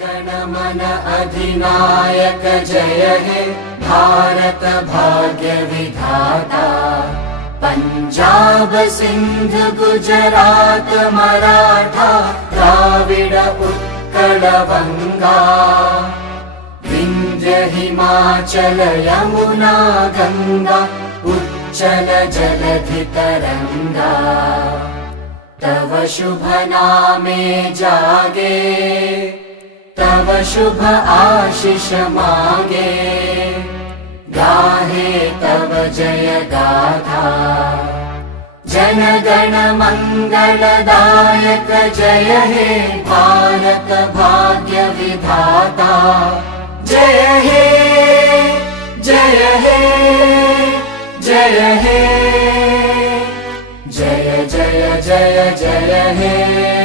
गण मन अधिनायक जय हे भारत भाग्य विधाता। पंजाब सिंध गुजरात मराठा द्राविड उत्कल बंगा। विंध्य हिमाचल यमुना गंगा उच्चल जलधि तरंगा। तव शुभ नामे जागे तव शुभ आशीष मागे। गाहे तव जय गाथा जन गण मंगलदायक जय हे भारत भाग्य विधाता। जय हे जय हे जय हे जय जय जय जय हे।